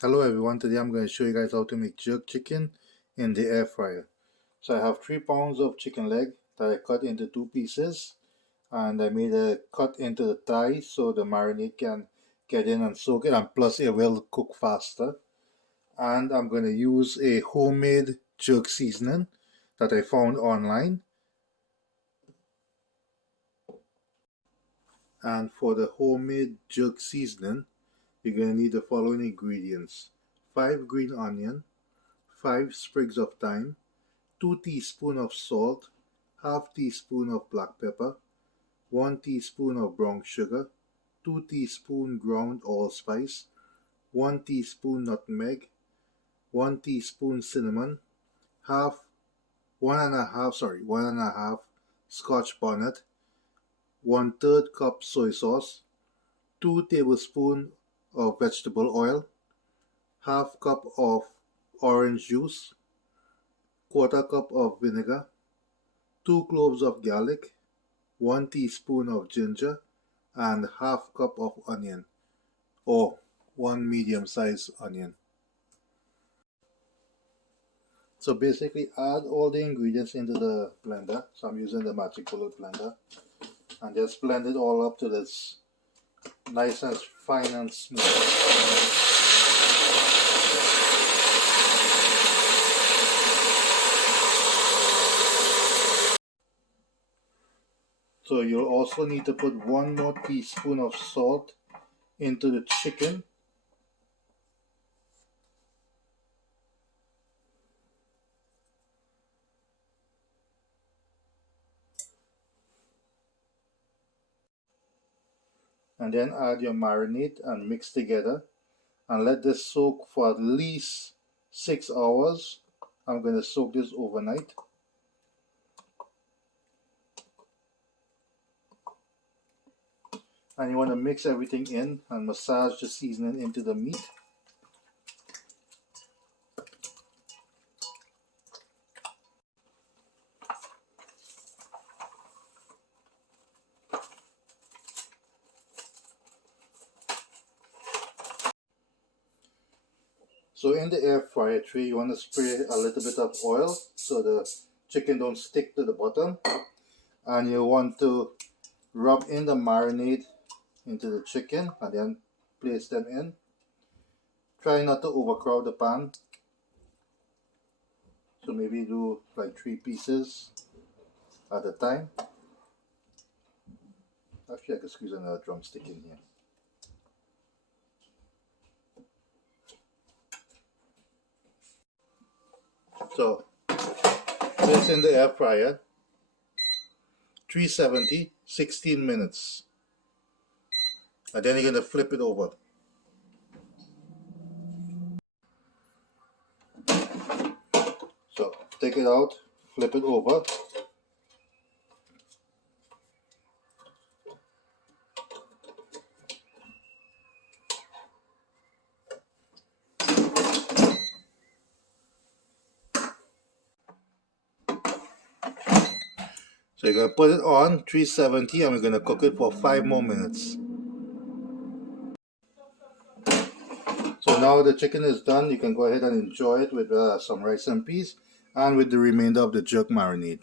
Hello everyone, today I'm going to show you guys how to make jerk chicken in the air fryer. So I have 3 pounds of chicken leg that I cut into 2 pieces, and I made a cut into the thigh so the marinade can get in and soak it, and plus it will cook faster. And I'm going to use a homemade jerk seasoning that I found online. And for the homemade jerk seasoning, you're going to need the following ingredients: 5 green onion, 5 sprigs of thyme, 2 teaspoons of salt, half teaspoon of black pepper, 1 teaspoon of brown sugar, 2 teaspoon ground allspice, 1 teaspoon nutmeg, 1 teaspoon cinnamon, half 1.5 Scotch bonnet, 1/3 cup soy sauce, 2 tablespoons of vegetable oil, half cup of orange juice, quarter cup of vinegar, 2 cloves of garlic, 1 teaspoon of ginger, and half cup of onion, or 1 medium-sized onion. So basically add all the ingredients into the blender. So I'm using the magic bullet blender, and just blend it all up to this nice and fine and smooth. So you'll also need to put 1 more teaspoon of salt into the chicken. And then add your marinade and mix together and let this soak for at least 6 hours. I'm going to soak this overnight. And you want to mix everything in and massage the seasoning into the meat. So in the air fryer tray, you want to spray a little bit of oil so the chicken don't stick to the bottom. And you want to rub in the marinade into the chicken and then place them in. Try not to overcrowd the pan. So maybe do like 3 pieces at a time. Actually, I could squeeze another drumstick in here. So place in the air fryer, 370, 16 minutes. And then you're going to flip it over. So take it out, flip it over. So you're going to put it on 370 and we're going to cook it for 5 more minutes. So now the chicken is done. You can go ahead and enjoy it with some rice and peas and with the remainder of the jerk marinade.